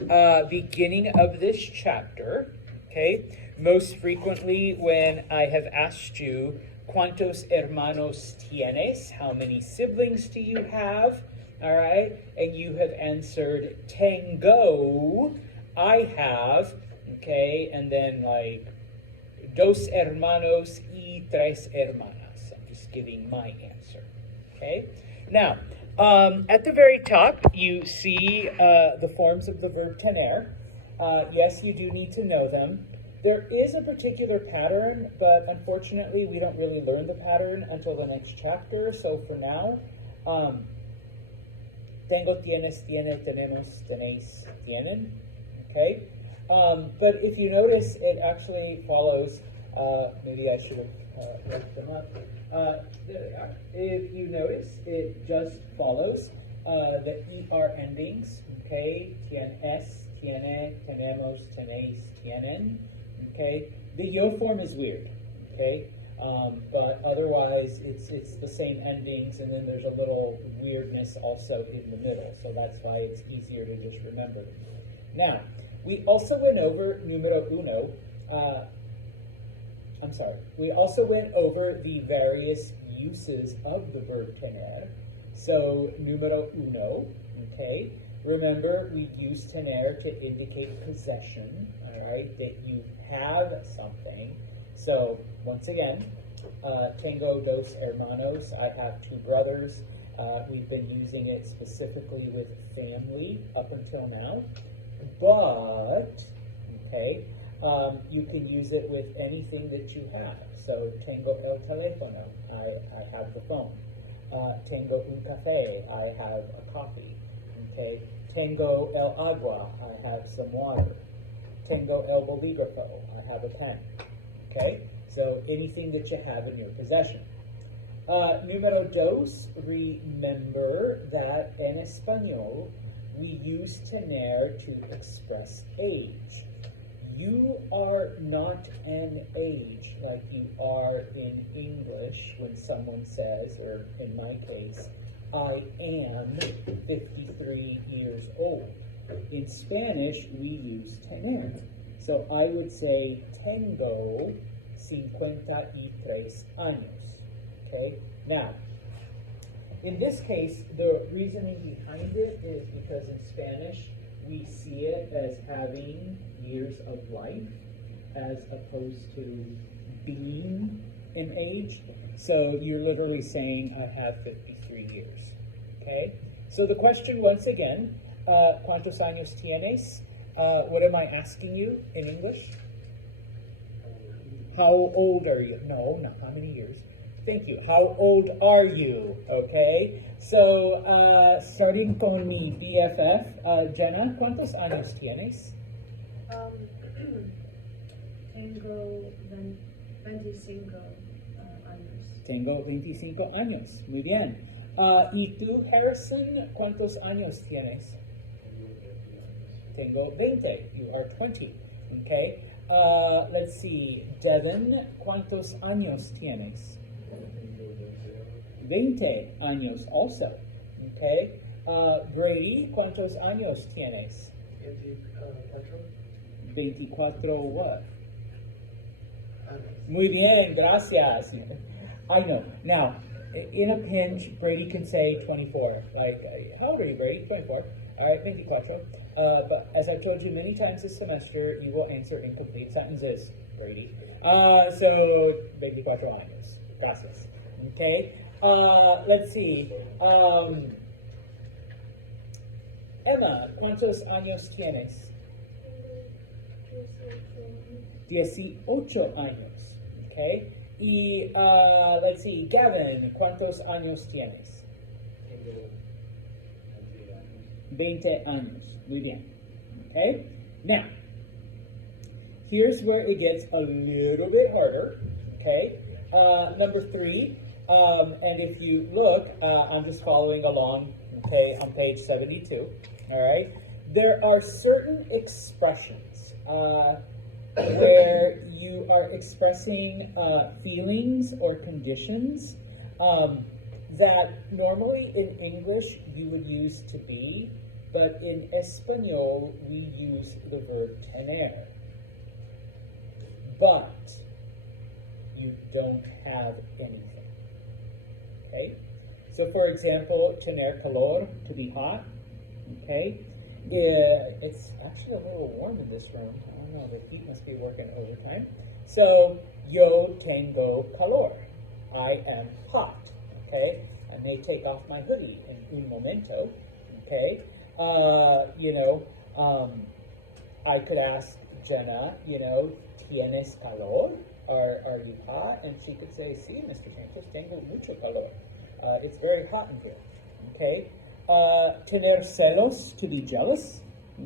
the beginning of this chapter, okay? Most frequently when I have asked you, ¿Cuántos hermanos tienes? How many siblings do you have? All right? And you have answered, tengo, I have, okay? And then like, dos hermanos y tres hermanas. I'm just giving my answer, okay? Now, at the very top, you see the forms of the verb tener. Yes, you do need to know them. There is a particular pattern, but unfortunately, we don't really learn the pattern until the next chapter. So for now, tengo, tienes, tiene, tenemos, tenéis, tienen, okay? But if you notice, it actually follows, maybe I should have left them up. There they are. If you notice, it just follows the ER endings, okay? Tienes, tiene, tenemos, tenéis, tienen, okay? The yo form is weird, okay? But otherwise, it's the same endings, and then there's a little weirdness also in the middle, so that's why it's easier to just remember. Now, we also went over numero uno. We also went over the various uses of the verb tener. So, numero uno, okay? Remember, we use tener to indicate possession, all right? That you have something. So, once again, tengo dos hermanos. I have two brothers. We've been using it specifically with family up until now. But, okay, you can use it with anything that you have. So, tengo el teléfono, I have the phone. Tengo un café, I have a coffee. Okay, tengo el agua, I have some water. Tengo el bolígrafo, I have a pen. Okay, so anything that you have in your possession. Número dos, remember that en español, we use tener to express age. You are not an age like you are in English when someone says, or in my case, I am 53 years old. In Spanish, we use tener. So I would say, tengo 53 años. Okay? Now, in this case, the reasoning behind it is because in Spanish, we see it as having years of life as opposed to being an age. So you're literally saying, I have 53 years. Okay? So the question once again, ¿Cuántos años tienes? What am I asking you in English? How old are you? No, not how many years. Thank you. How old are you? Okay? So, starting con mi BFF, Jenna, ¿cuántos años tienes? Tengo 25 años. Tengo 25 años. Muy bien. ¿Y tú, Harrison, cuántos años tienes? Tengo 20. You are 20. Okay? Let's see. Devin, ¿cuántos años tienes? 20 años also. Okay? Grady, ¿cuántos años tienes? 24 what? Muy bien, gracias. I know. Now, in a pinch, Brady can say 24. Like, how old are you, Brady? 24. All right, 24. But as I've told you many times this semester, you will answer incomplete sentences, Brady. So, 24 años. Gracias. Okay? Let's see. Emma, ¿cuántos años tienes? 18 años. Okay? Y, let's see, Gavin, ¿cuántos años tienes? 20 años. Muy bien. Okay? Now, here's where it gets a little bit harder. Okay? Number 3, and if you look, I'm just following along, okay, on page 72. All right? There are certain expressions where you are expressing feelings or conditions that normally in English you would use to be, but in Espanol, we use the verb tener. But you don't have anything. Okay? So, for example, tener calor, to be hot. Okay? It's actually a little warm in this room. I don't know, the heat must be working overtime. So, yo tengo calor. I am hot. Okay? I may take off my hoodie in un momento. Okay? I could ask Jenna, ¿tienes calor? Are you hot? And she could say, sí, Mr. Sanchez, tengo mucho calor. It's very hot in here. Okay? Tener celos, to be jealous.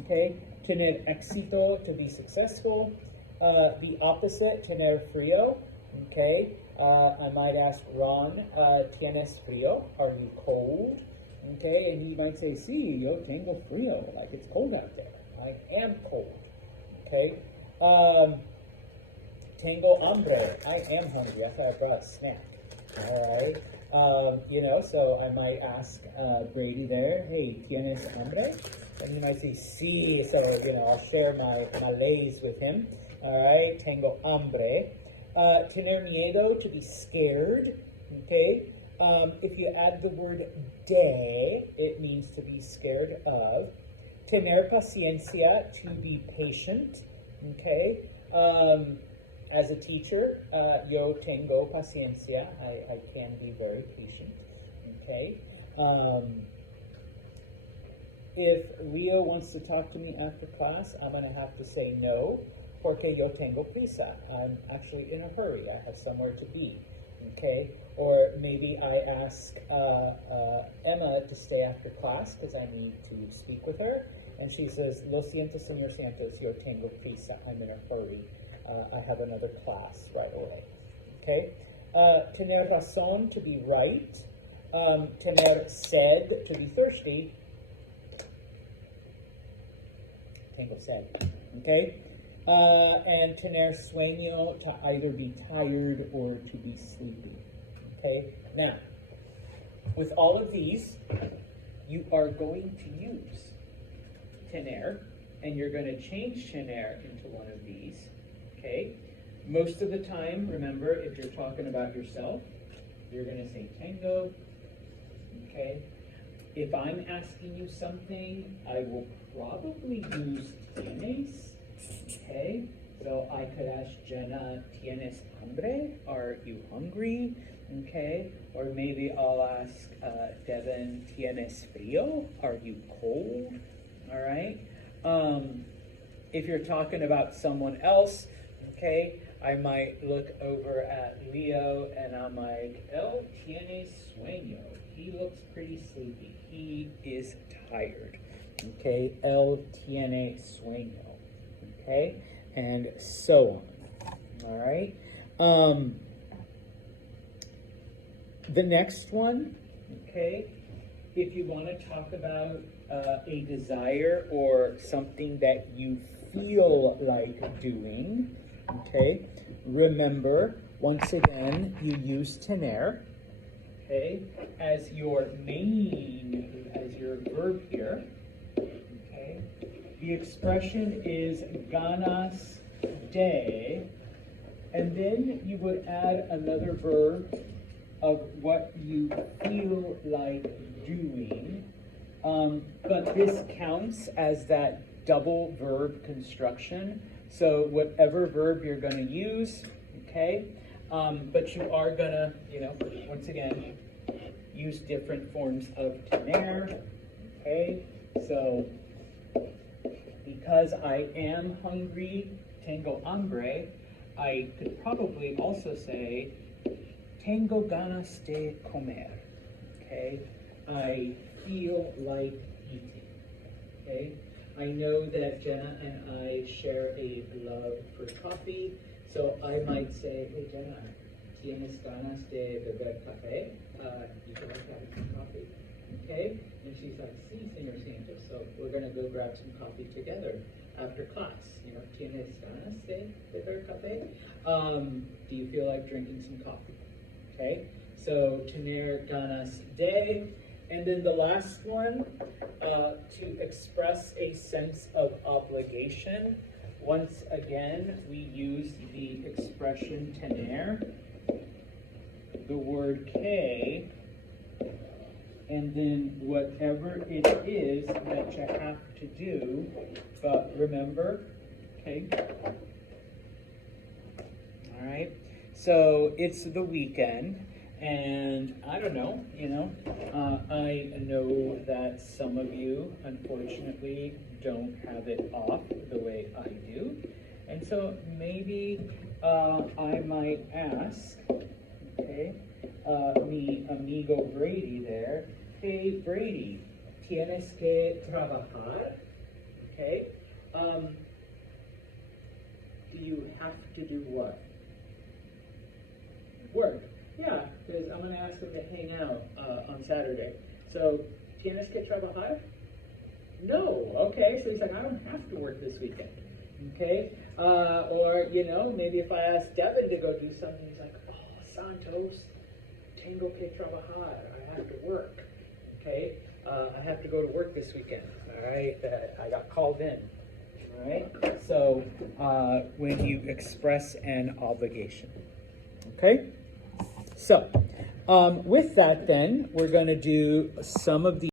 Okay? Tener éxito, to be successful. The opposite, tener frío. Okay? I might ask Ron, ¿tienes frío? Are you cold? Okay? And he might say, sí, yo tengo frío. Like it's cold out there. I am cold. Okay? Tengo hambre. I am hungry. That's why I brought a snack. All right? So I might ask Brady there, hey, ¿tienes hambre? And he might say, sí. So, I'll share my malaise with him. All right? Tengo hambre. Tener miedo, to be scared. Okay? If you add the word de, it means to be scared of. Tener paciencia, to be patient. Okay? As a teacher, yo tengo paciencia. I can be very patient. Okay? If Leo wants to talk to me after class, I'm going to have to say no, porque yo tengo prisa. I'm actually in a hurry. I have somewhere to be. Okay? Or maybe I ask Emma to stay after class because I need to speak with her. And she says, lo siento, señor Santos, yo tengo prisa. I'm in a hurry. I have another class right away. Okay? Tener razón, to be right. Tener sed, to be thirsty. Tengo sed. Okay? And tener sueño, to either be tired or to be sleepy. Okay? Now, with all of these, you are going to use tener, and you're going to change tener into one of these. Okay? Most of the time, remember, if you're talking about yourself, you're going to say tengo. Okay? If I'm asking you something, I will probably use tienes. Okay? So I could ask Jenna, ¿tienes hambre? Are you hungry? Okay? Or maybe I'll ask Devin, ¿tienes frío? Are you cold? All right? If you're talking about someone else, okay, I might look over at Leo and I'm like, él tiene sueño. He looks pretty sleepy. He is tired. Okay, él tiene sueño. Okay, and so on. All right. The next one, okay, if you want to talk about a desire or something that you feel like doing, okay, remember, once again, you use tener, okay, as your verb here, okay. The expression is ganas de, and then you would add another verb of what you feel like doing, but this counts as that double verb construction. So whatever verb you're going to use, okay, but you are going to, once again, use different forms of tener, okay. So because I am hungry, tengo hambre, I could probably also say tengo ganas de comer, okay? I feel like eating, okay? I know that Jenna and I share a love for coffee, so I might say, hey Jenna, ¿tienes ganas de beber café? You feel like having some coffee, okay? And she's like, sí, señor Santos, so we're gonna go grab some coffee together after class. ¿Tienes ganas de beber café? Do you feel like drinking some coffee? Okay, so tener ganas de, And then the last one, to express a sense of obligation. Once again, we use the expression tener, the word que, and then whatever it is that you have to do. But remember, okay? All right. So it's the weekend. And I don't know, I know that some of you, unfortunately, don't have it off the way I do. And so maybe I might ask, okay, mi amigo Brady there, hey Brady, tienes que trabajar? Okay, do you have to do what? Work. Yeah, because I'm going to ask him to hang out on Saturday. So, ¿tienes que trabajar? No. Okay, so he's like, I don't have to work this weekend. Okay? Or, maybe if I ask Devin to go do something, he's like, oh, Santos, tengo que trabajar. I have to work. Okay? I have to go to work this weekend. All right? I got called in. All right? So, when you express an obligation. Okay? So, with that then, we're going to do some of the